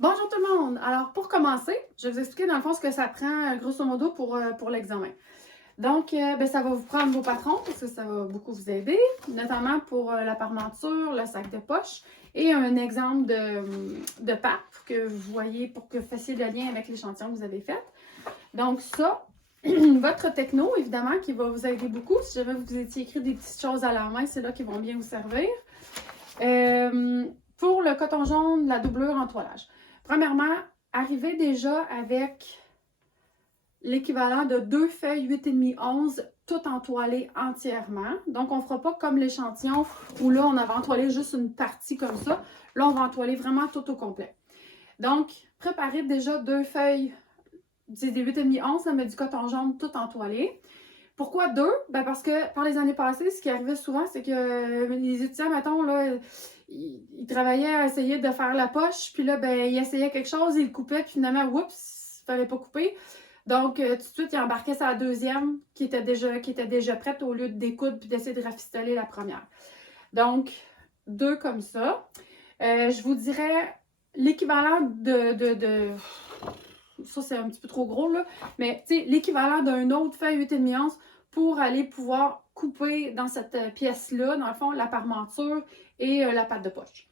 Bonjour tout le monde! Alors, pour commencer, je vais vous expliquer dans le fond ce que ça prend grosso modo pour l'examen. Donc, ça va vous prendre vos patrons parce que ça va beaucoup vous aider, notamment pour la parmenture, le sac de poche et un exemple de patte pour que vous voyez, pour que vous fassiez le lien avec l'échantillon que vous avez fait. Donc, ça, votre techno, évidemment, qui va vous aider beaucoup. Si jamais vous étiez écrit des petites choses à la main, c'est là qui vont bien vous servir. Pour le coton jaune, la doublure en toilage. Premièrement, arrivez déjà avec l'équivalent de 2 feuilles 8,5-11 tout entoilées entièrement. Donc, on ne fera pas comme l'échantillon où là, on avait entoilé juste une partie comme ça. Là, on va entoiler vraiment tout au complet. Donc, préparez déjà 2 feuilles, c'est des 8,5-11, mais du coton jaune tout entoilé. Pourquoi 2? Ben parce que par les années passées, ce qui arrivait souvent, c'est que les étudiants, mettons, là, ils travaillaient à essayer de faire la poche, puis là, ben, ils essayaient quelque chose, ils le coupaient, puis finalement, oups, il fallait pas couper. Donc, tout de suite, ils embarquaient sur la deuxième qui était déjà prête au lieu de découdre puis d'essayer de rafistoler la première. Donc, 2 comme ça. Je vous dirais l'équivalent ça, c'est un petit peu trop gros, là. Mais, tu sais, l'équivalent d'un autre feuille 8,5 onces pour aller pouvoir couper dans cette pièce-là, dans le fond, la parmenture et la patte de poche.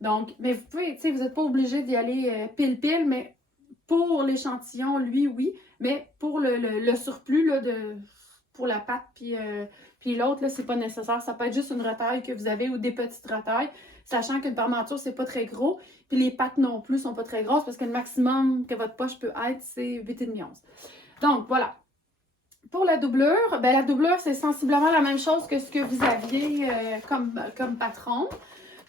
Donc, mais vous pouvez, tu sais, vous n'êtes pas obligé d'y aller pile-pile, mais pour l'échantillon, lui, oui. Mais pour le surplus, là, pour la pâte, puis l'autre, là, c'est pas nécessaire. Ça peut être juste une retaille que vous avez ou des petites retailles, sachant qu'une parmenture, c'est pas très gros. Puis les pâtes non plus sont pas très grosses parce que le maximum que votre poche peut être, c'est 8,5 onces. Donc, voilà. Pour la doublure, ben la doublure, c'est sensiblement la même chose que ce que vous aviez comme patron.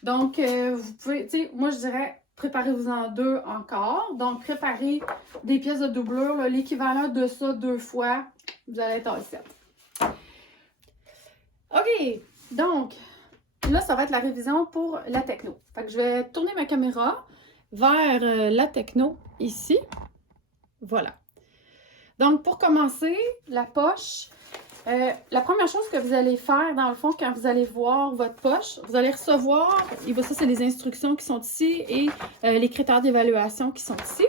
Donc, vous pouvez, tu sais, moi je dirais, préparez-vous-en 2 encore. Donc, préparez des pièces de doublure, l'équivalent de ça 2 fois, vous allez être à 7. OK, donc, là, ça va être la révision pour la techno. Fait que je vais tourner ma caméra vers la techno ici. Voilà. Donc, pour commencer, la poche, la première chose que vous allez faire, dans le fond, quand vous allez voir votre poche, vous allez recevoir, et ça, c'est les instructions qui sont ici et les critères d'évaluation qui sont ici.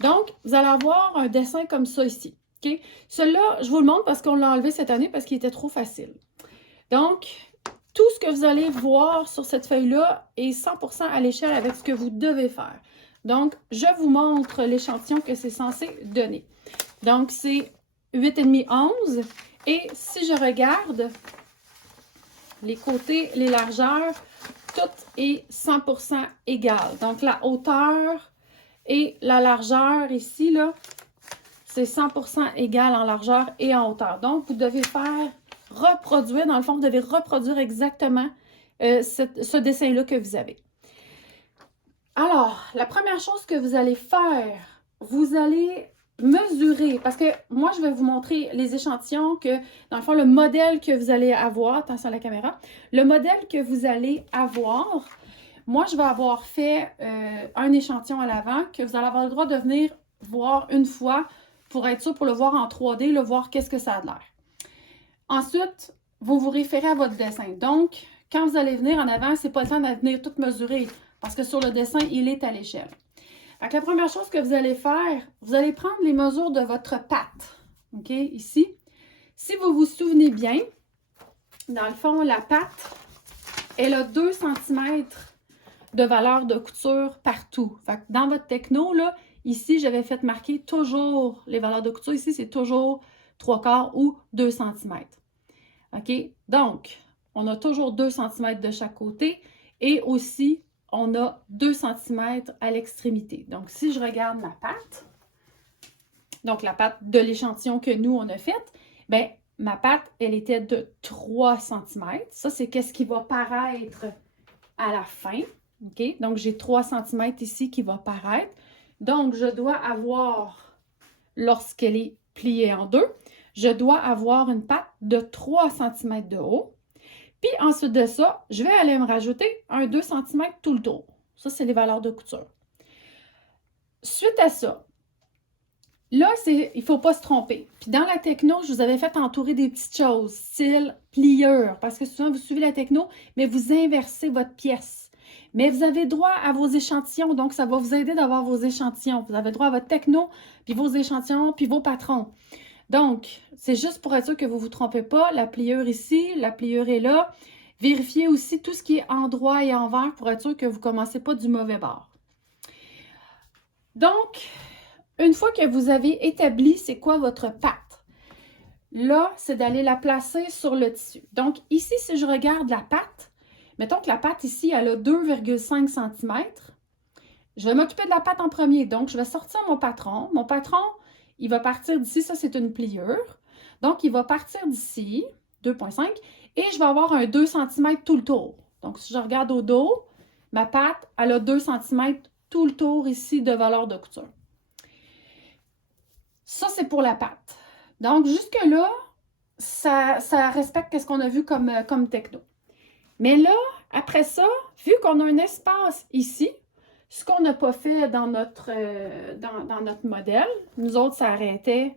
Donc, vous allez avoir un dessin comme ça ici. OK? Celui-là, je vous le montre parce qu'on l'a enlevé cette année parce qu'il était trop facile. Donc, tout ce que vous allez voir sur cette feuille-là est 100% à l'échelle avec ce que vous devez faire. Donc, je vous montre l'échantillon que c'est censé donner. Donc, c'est 8,5, 11. Et si je regarde les côtés, les largeurs, tout est 100% égal. Donc, la hauteur et la largeur ici, là, c'est 100% égal en largeur et en hauteur. Donc, vous devez reproduire, dans le fond, vous devez reproduire exactement ce dessin-là que vous avez. Alors, la première chose que vous allez faire, vous allez mesurer, parce que moi, je vais vous montrer les échantillons que, dans le fond, le modèle que vous allez avoir, attention à la caméra, le modèle que vous allez avoir, moi, je vais avoir fait un échantillon à l'avant que vous allez avoir le droit de venir voir une fois pour être sûr, pour le voir en 3D, le voir qu'est-ce que ça a l'air. Ensuite, vous vous référez à votre dessin. Donc, quand vous allez venir en avant, c'est pas le temps de venir tout mesurer parce que sur le dessin, il est à l'échelle. La première chose que vous allez faire, vous allez prendre les mesures de votre patte. OK, ici. Si vous vous souvenez bien, dans le fond, la patte, elle a 2 cm de valeur de couture partout. Fait que dans votre techno, là, ici, j'avais fait marquer toujours les valeurs de couture. Ici, c'est toujours 3/4 ou 2 cm. OK? Donc, on a toujours 2 cm de chaque côté et aussi, on a 2 cm à l'extrémité. Donc, si je regarde ma patte, donc la patte de l'échantillon que nous, on a fait, bien, ma patte, elle était de 3 cm. Ça, c'est qu'est-ce qui va paraître à la fin. OK? Donc, j'ai 3 cm ici qui va paraître. Donc, je dois avoir, lorsqu'elle est pliée en deux, je dois avoir une patte de 3 cm de haut. Puis ensuite de ça, je vais aller me rajouter un 2 cm tout le tour. Ça, c'est les valeurs de couture. Suite à ça, là, il ne faut pas se tromper. Puis dans la techno, je vous avais fait entourer des petites choses, style pliure, parce que souvent, vous suivez la techno, mais vous inversez votre pièce. Mais vous avez droit à vos échantillons, donc ça va vous aider d'avoir vos échantillons. Vous avez droit à votre techno, puis vos échantillons, puis vos patrons. Donc, c'est juste pour être sûr que vous ne vous trompez pas. La pliure ici, la pliure est là. Vérifiez aussi tout ce qui est endroit et envers pour être sûr que vous ne commencez pas du mauvais bord. Donc, une fois que vous avez établi c'est quoi votre pâte, là, c'est d'aller la placer sur le tissu. Donc, ici, si je regarde la pâte, mettons que la pâte ici, elle a 2,5 cm. Je vais m'occuper de la pâte en premier. Donc, je vais sortir mon patron. Mon patron, il va partir d'ici. Ça, c'est une pliure. Donc, il va partir d'ici, 2,5, et je vais avoir un 2 cm tout le tour. Donc, si je regarde au dos, ma pâte, elle a 2 cm tout le tour ici de valeur de couture. Ça, c'est pour la pâte. Donc, jusque-là, ça respecte ce qu'on a vu comme techno. Mais là, après ça, vu qu'on a un espace ici, ce qu'on n'a pas fait dans notre modèle, nous autres, ça arrêtait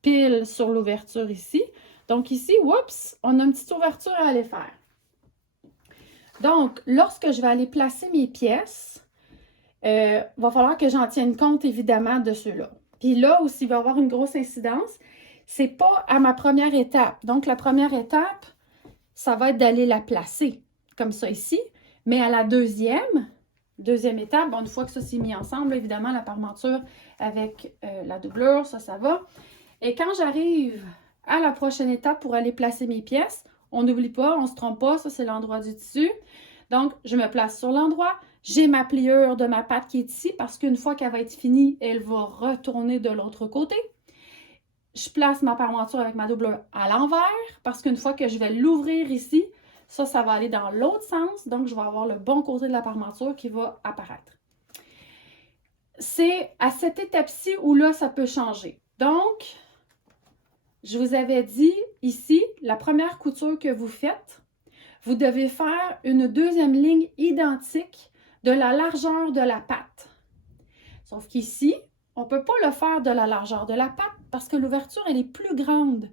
pile sur l'ouverture ici. Donc ici, oups, on a une petite ouverture à aller faire. Donc, lorsque je vais aller placer mes pièces, va falloir que j'en tienne compte évidemment de ceux-là. Puis là aussi, il va y avoir une grosse incidence. C'est pas à ma première étape. Donc, la première étape, ça va être d'aller la placer comme ça ici. Mais à la deuxième étape, bon, une fois que ça s'est mis ensemble, évidemment, la parmenture avec la doublure, ça va. Et quand j'arrive à la prochaine étape pour aller placer mes pièces, on n'oublie pas, on ne se trompe pas, ça c'est l'endroit du tissu. Donc, je me place sur l'endroit. J'ai ma pliure de ma pâte qui est ici parce qu'une fois qu'elle va être finie, elle va retourner de l'autre côté. Je place ma parmenture avec ma doublure à l'envers parce qu'une fois que je vais l'ouvrir ici, ça va aller dans l'autre sens. Donc, je vais avoir le bon côté de la parmenture qui va apparaître. C'est à cette étape-ci où là, ça peut changer. Donc, je vous avais dit ici, la première couture que vous faites, vous devez faire une deuxième ligne identique de la largeur de la pâte. Sauf qu'ici, on ne peut pas le faire de la largeur de la pâte parce que l'ouverture, elle est plus grande.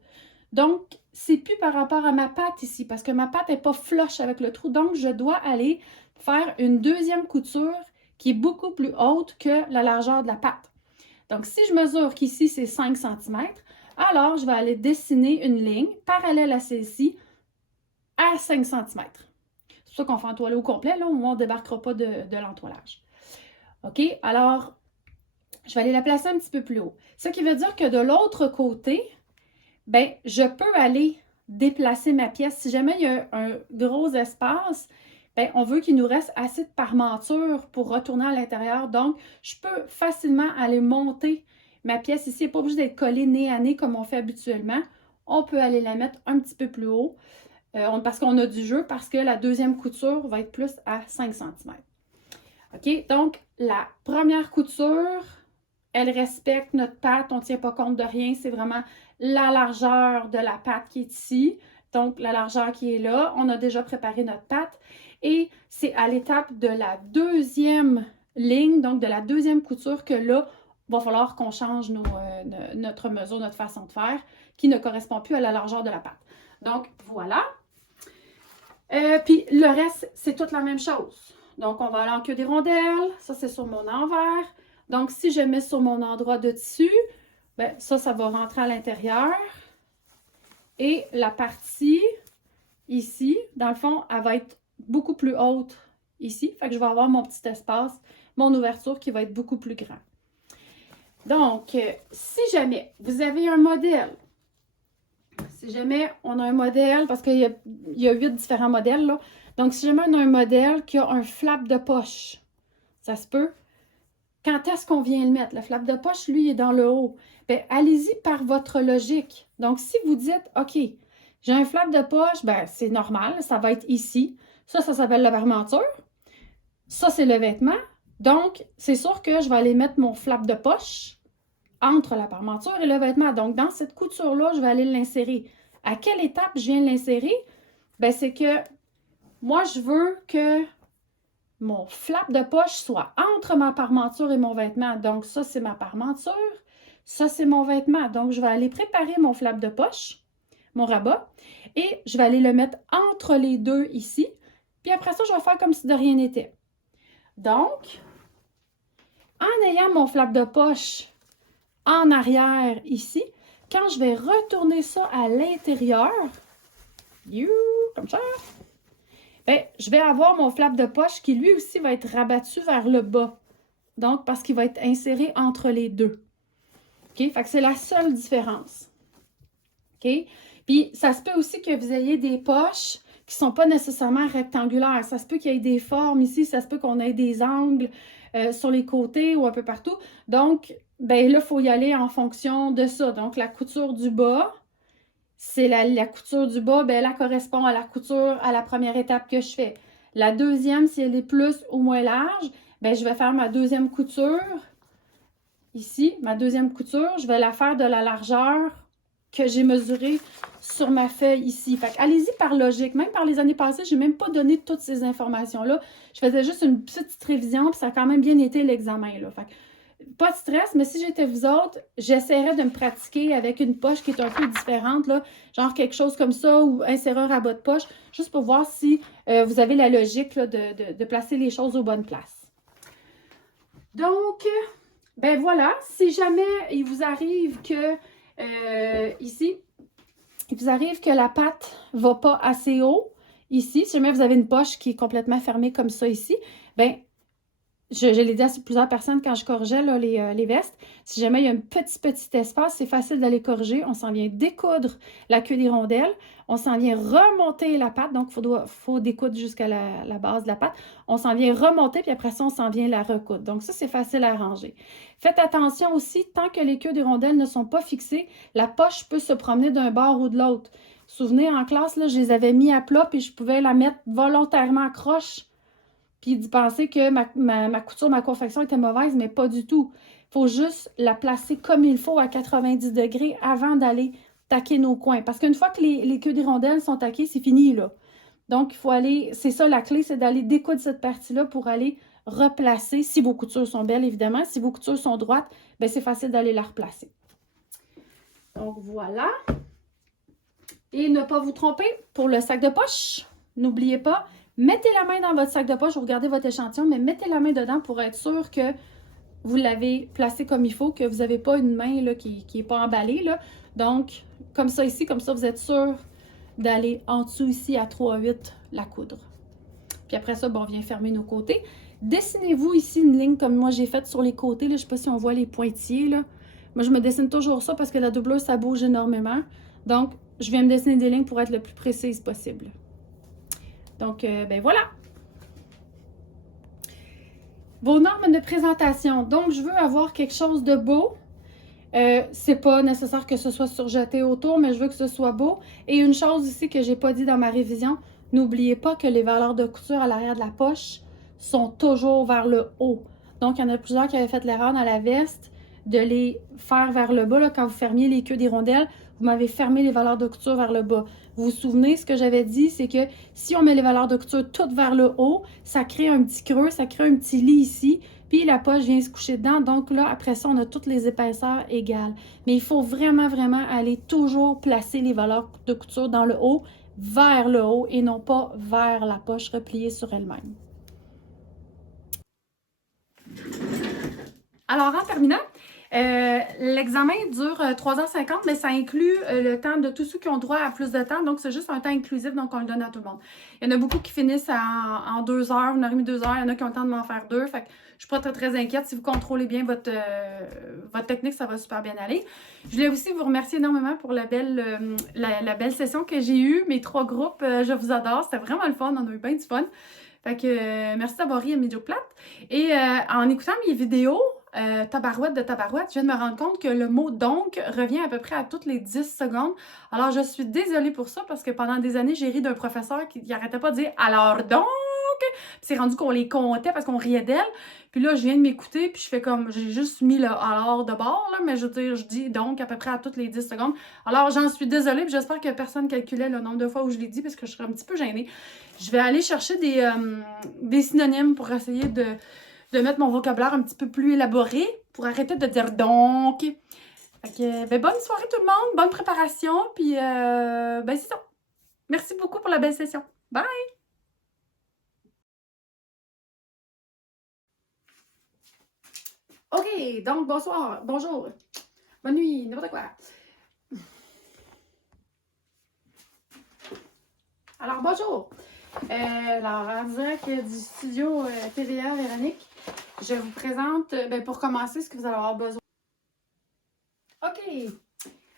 Donc, c'est plus par rapport à ma pâte ici parce que ma pâte n'est pas flush avec le trou. Donc, je dois aller faire une deuxième couture qui est beaucoup plus haute que la largeur de la pâte. Donc, si je mesure qu'ici, c'est 5 cm, alors je vais aller dessiner une ligne parallèle à celle-ci à 5 cm. C'est pour ça qu'on fait entoiler au complet, là, au moins on ne débarquera pas de l'entoilage. OK? Alors, je vais aller la placer un petit peu plus haut. Ce qui veut dire que de l'autre côté, ben, je peux aller déplacer ma pièce. Si jamais il y a un gros espace, ben, on veut qu'il nous reste assez de parmenture pour retourner à l'intérieur. Donc, je peux facilement aller monter ma pièce ici. Elle n'est pas obligée d'être collée nez à nez comme on fait habituellement. On peut aller la mettre un petit peu plus haut parce qu'on a du jeu, parce que la deuxième couture va être plus à 5 cm. OK? Donc, la première couture, elle respecte notre pâte. On ne tient pas compte de rien. C'est vraiment la largeur de la pâte qui est ici. Donc, la largeur qui est là. On a déjà préparé notre pâte. Et c'est à l'étape de la deuxième ligne, donc de la deuxième couture, que là, il va falloir qu'on change notre mesure, notre façon de faire, qui ne correspond plus à la largeur de la pâte. Donc, voilà. Puis, le reste, c'est toute la même chose. Donc, on va aller en queue des rondelles. Ça, c'est sur mon envers. Donc, si je mets sur mon endroit de tissu, ben, ça va rentrer à l'intérieur. Et la partie ici, dans le fond, elle va être beaucoup plus haute ici. Fait que je vais avoir mon petit espace, mon ouverture qui va être beaucoup plus grand. Donc, si jamais vous avez un modèle, si jamais on a un modèle, parce qu'il y a 8 différents modèles, là. Donc, si jamais on a un modèle qui a un flap de poche, ça se peut. Quand est-ce qu'on vient le mettre? Le flap de poche, lui, est dans le haut. Bien, allez-y par votre logique. Donc, si vous dites, OK, j'ai un flap de poche, bien, c'est normal, ça va être ici. Ça s'appelle la parmenture. Ça, c'est le vêtement. Donc, c'est sûr que je vais aller mettre mon flap de poche entre la parmenture et le vêtement. Donc, dans cette couture-là, je vais aller l'insérer. À quelle étape je viens l'insérer? Bien, c'est que moi, je veux que mon flap de poche soit entre ma parmenture et mon vêtement. Donc, ça, c'est ma parmenture. Ça, c'est mon vêtement. Donc, je vais aller préparer mon flap de poche, mon rabat, et je vais aller le mettre entre les deux ici. Puis après ça, je vais faire comme si de rien n'était. Donc, en ayant mon flap de poche en arrière ici, quand je vais retourner ça à l'intérieur, comme ça, bien, je vais avoir mon flap de poche qui lui aussi va être rabattu vers le bas. Donc, parce qu'il va être inséré entre les deux. OK? Fait que c'est la seule différence. OK? Puis, ça se peut aussi que vous ayez des poches qui ne sont pas nécessairement rectangulaires. Ça se peut qu'il y ait des formes ici, ça se peut qu'on ait des angles sur les côtés ou un peu partout. Donc, ben là, il faut y aller en fonction de ça. Donc, la couture du bas, c'est la couture du bas, ben, elle correspond à la couture à la première étape que je fais. La deuxième, si elle est plus ou moins large, ben, je vais faire ma deuxième couture. Ici, ma deuxième couture, je vais la faire de la largeur que j'ai mesurée sur ma feuille ici. Fait allez-y par logique. Même par les années passées, je n'ai même pas donné toutes ces informations-là. Je faisais juste une petite révision, puis ça a quand même bien été l'examen, là. Fait pas de stress, mais si j'étais vous autres, j'essaierais de me pratiquer avec une poche qui est un peu différente, là, genre quelque chose comme ça, ou inséreur à bas de poche, juste pour voir si vous avez la logique là, de placer les choses aux bonnes places. Donc, ben voilà, si jamais il vous arrive que, ici, il vous arrive que la patte ne va pas assez haut, ici, si jamais vous avez une poche qui est complètement fermée comme ça ici, ben je l'ai dit à plusieurs personnes quand je corrigeais là, les vestes. Si jamais il y a un petit espace, c'est facile d'aller corriger. On s'en vient découdre la queue des rondelles. On s'en vient remonter la patte. Donc, il faut découdre jusqu'à la base de la patte. On s'en vient remonter, puis après ça, on s'en vient la recoudre. Donc, ça, c'est facile à arranger. Faites attention aussi, tant que les queues des rondelles ne sont pas fixées, la poche peut se promener d'un bord ou de l'autre. Souvenez, en classe, là, je les avais mis à plat, puis je pouvais la mettre volontairement croche, puis d'y penser que ma couture, ma confection était mauvaise, mais pas du tout. Il faut juste la placer comme il faut à 90 degrés avant d'aller taquer nos coins. Parce qu'une fois que les queues d'hirondelles sont taquées, c'est fini, là. Donc, il faut aller, c'est ça la clé, c'est d'aller découdre cette partie-là pour aller replacer, si vos coutures sont belles, évidemment. Si vos coutures sont droites, bien, c'est facile d'aller la replacer. Donc, voilà. Et ne pas vous tromper pour le sac de poche. N'oubliez pas, mettez la main dans votre sac de poche, vous regardez votre échantillon, mais mettez la main dedans pour être sûr que vous l'avez placé comme il faut, que vous n'avez pas une main là, qui n'est pas emballée. Là. Donc, comme ça ici, comme ça, vous êtes sûr d'aller en dessous ici à 3,8 la coudre. Puis après ça, bon, on vient fermer nos côtés. Dessinez-vous ici une ligne comme moi j'ai faite sur les côtés. Là. Je ne sais pas si on voit les pointillés. Là. Moi, je me dessine toujours ça parce que la doublure, ça bouge énormément. Donc, je viens me dessiner des lignes pour être le plus précise possible. Donc, ben voilà. Vos normes de présentation. Donc, je veux avoir quelque chose de beau. C'est pas nécessaire que ce soit surjeté autour, mais je veux que ce soit beau. Et une chose ici que j'ai pas dit dans ma révision, n'oubliez pas que les valeurs de couture à l'arrière de la poche sont toujours vers le haut. Donc, il y en a plusieurs qui avaient fait l'erreur dans la veste de les faire vers le bas. Là, quand vous fermiez les queues des rondelles, vous m'avez fermé les valeurs de couture vers le bas. Vous vous souvenez, ce que j'avais dit, c'est que si on met les valeurs de couture toutes vers le haut, ça crée un petit creux, ça crée un petit lit ici, puis la poche vient se coucher dedans. Donc là, après ça, on a toutes les épaisseurs égales. Mais il faut vraiment, vraiment aller toujours placer les valeurs de couture dans le haut, vers le haut, et non pas vers la poche repliée sur elle-même. Alors, en terminant, l'examen dure 3h50, mais ça inclut le temps de tous ceux qui ont droit à plus de temps. Donc, c'est juste un temps inclusif, donc on le donne à tout le monde. Il y en a beaucoup qui finissent en 2 heures, 1h30, 2 heures. Il y en a qui ont le temps de m'en faire 2. Fait que je suis pas très, très inquiète. Si vous contrôlez bien votre technique, ça va super bien aller. Je voulais aussi vous remercier énormément pour la belle session que j'ai eue. Mes 3 groupes, je vous adore. C'était vraiment le fun. On a eu bien du fun. Fait que merci d'avoir ri à mes jokes plates. Et en écoutant mes vidéos, tabarouette de tabarouette, je viens de me rendre compte que le mot donc revient à peu près à toutes les 10 secondes. Alors, je suis désolée pour ça parce que pendant des années, j'ai ri d'un professeur qui n'arrêtait pas de dire alors donc. C'est rendu qu'on les comptait parce qu'on riait d'elle. Puis là, je viens de m'écouter, puis je fais comme, j'ai juste mis le alors de bord, là, mais je veux dire, je dis donc à peu près à toutes les 10 secondes. Alors, j'en suis désolée, puis j'espère que personne calculait le nombre de fois où je l'ai dit parce que je serais un petit peu gênée. Je vais aller chercher des synonymes pour essayer de mettre mon vocabulaire un petit peu plus élaboré pour arrêter de dire donc. Fait que, ben, bonne soirée tout le monde, bonne préparation, puis ben c'est ça. Merci beaucoup pour la belle session. Bye! OK, donc bonsoir, bonjour, bonne nuit, n'importe quoi. Alors, bonjour. Alors, en direct du studio TVA Véronique, je vous présente, ben, pour commencer, ce que vous allez avoir besoin. OK.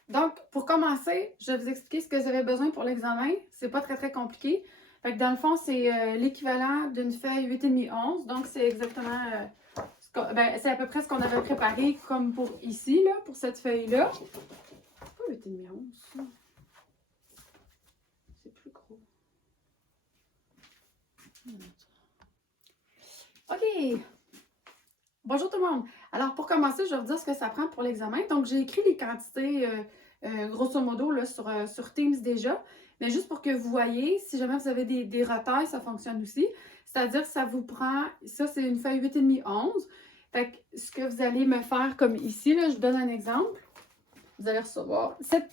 Donc, pour commencer, je vais vous expliquer ce que vous avez besoin pour l'examen. C'est pas très, très compliqué. Fait que dans le fond, c'est l'équivalent d'une feuille 8,5-11. Donc, c'est exactement, c'est à peu près ce qu'on avait préparé comme pour ici, là, pour cette feuille-là. Pourquoi 8,5-11, ça? C'est plus gros. OK. Bonjour tout le monde. Alors, pour commencer, je vais vous dire ce que ça prend pour l'examen. Donc, j'ai écrit les quantités, grosso modo, là, sur Teams déjà. Mais juste pour que vous voyez, si jamais vous avez des retailles, ça fonctionne aussi. C'est-à-dire que ça vous prend, ça, c'est une feuille 8,5-11. Fait que ce que vous allez me faire comme ici, là, je vous donne un exemple. Vous allez recevoir cette...